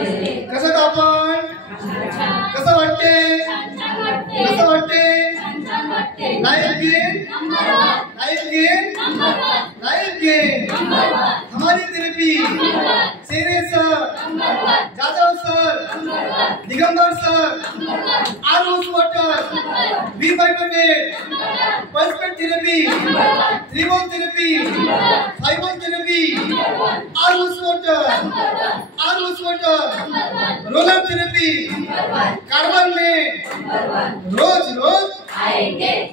कसं आपण कसं वाटते कसं वाटते लाइफ गेन हमारी थेरेपी सेरे sir Jadhav sir Digambar sir आरुष वाटर बी फाइटोमेट पर्सपेक्ट थेरेपी त्रिवोल थेरेपी फाइबर थेरेपी आरुष वाटर रोलर थेरेपी कार्बन में रोज रोज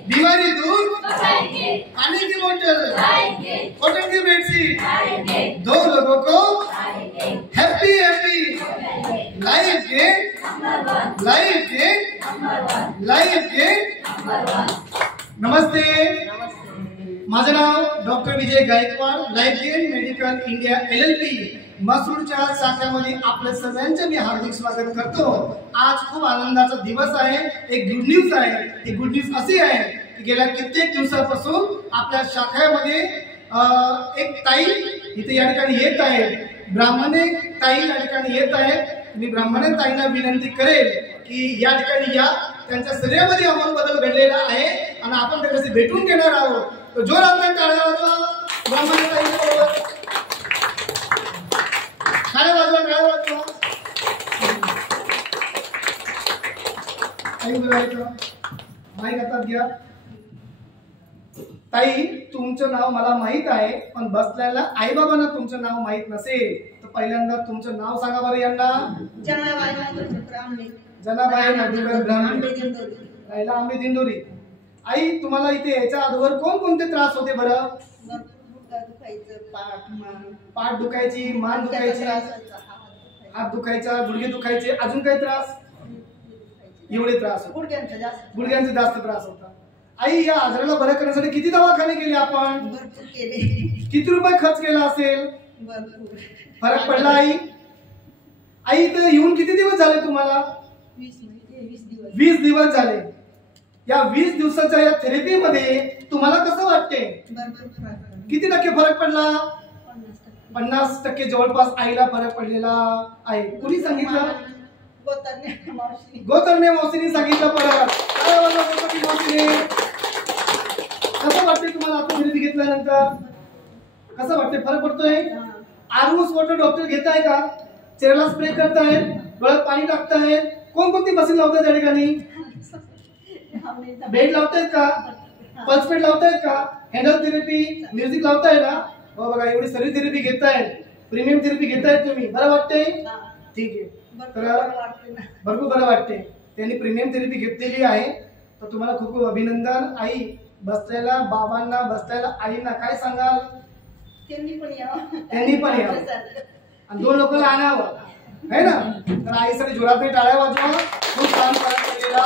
बीमारी दूर पानी की बोतल कॉटन की बेडशीट 2 लोगों को हैप्पी लाइफ गेन। नमस्ते, माझं नाव doctor Vijay Gaikwad, life gain medical India LLP मसूरच्या शाखेमध्ये आपल्या सर्वांचे मी हार्दिक स्वागत करतो। आज खूप आनंदाचा दिवस आहे। एक गुड न्यूज आहे। ती गुड न्यूज अशी आहे की गेल्या कित्येक दिवसापासून आपल्या शाखेमध्ये एक ताई इथे या ठिकाणी येत आहे, ब्राह्मणे ताई या ठिकाणी येत आहेत। मी ब्राह्मणे ताईंना विनंती करेल की या ठिकाणी या, त्यांच्या शरीरामध्ये अमोल बदल घडलेला आहे आणि आपण त्याच्याशी भेटून घेणार आहोत। तो जोरात टाळ्या वाजवा ब्राह्मणे ताईंसोबत, टाळ्या वाजवा। माईक हातात घ्या। ताई, तुमचं नाव मला माहित आहे, पण बसलेल्या आई बाबांना तुमचं नाव माहित नसेल तर पहिल्यांदा तुमचं नाव सांगा बरं यांना। जनाबाई मधुकर ब्राह्मणे, राहिला आम्ही दिंडोरी। आई, तुम्हाला इथे यायच्या अगोदर कोणते त्रास होते बरं? पाठ दुखायची, मान दुखायची, हात दुखायचा, गुडघे दुखायचे, अजून काही त्रास? एवढे त्रास? गुडघ्यांचा जास्त त्रास होता। आई, या आजाराला बरं करण्यासाठी किती दवाखाने केले आपण? किती रुपये खर्च केला असेल? फरक पडला आई? आई, इथे येऊन किती दिवस झाले तुम्हाला? 20 दिवस झाले। या 20 दिवसाच्या या थेरपी मध्ये तुम्हाला कसं वाटते? किती टक्के फरक पडला? 50% जवळपास आईला फरक पडलेला आहे। कुणी सांगितलं? गोतरणे मावशीने सांगितलं फरक। कसं वाटते तुम्हाला आता थेरपी घेतल्यानंतर? कसं वाटते? फरक पडतोय? आरुष वॉटर डॉक्टर घेताय का? चेहऱ्याला स्प्रे करतायत, डोळ्यात पाणी टाकतायत, कोणकोणती मशीन लावतायत त्या ठिकाणी? बेड लावतायत का? पल्स बेड लावतायत का? हँडल थेरपी, म्युझिक लावताय ना? हो बघा, एवढी सगळी थेरपी घेतायत, प्रीमियम थेरपी घेतायत तुम्ही। बरं वाटतंय? ठीक आहे, तर भरपूर बरं वाटते। त्यांनी प्रीमियम थेरपी घेतलेली आहे, तर तुम्हाला खूप खूप अभिनंदन। आई, बसलेल्या बाबांना, बसलेल्या आईंना काय सांगाल? त्यांनी पण यावं आणि 2 लोकांना आणावं, है ना? तर आईसाठी जोरात टाळ्या वाजवा। खूप छान फरक पडलेला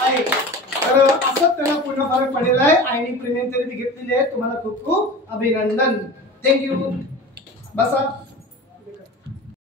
आहे। तर असंच त्याला पूर्ण फरक पडलेला आहे। आईने प्रीमियम थेरपी घेतलेली आहे। तुम्हाला खूप खूप अभिनंदन। थँक्यू। बसा।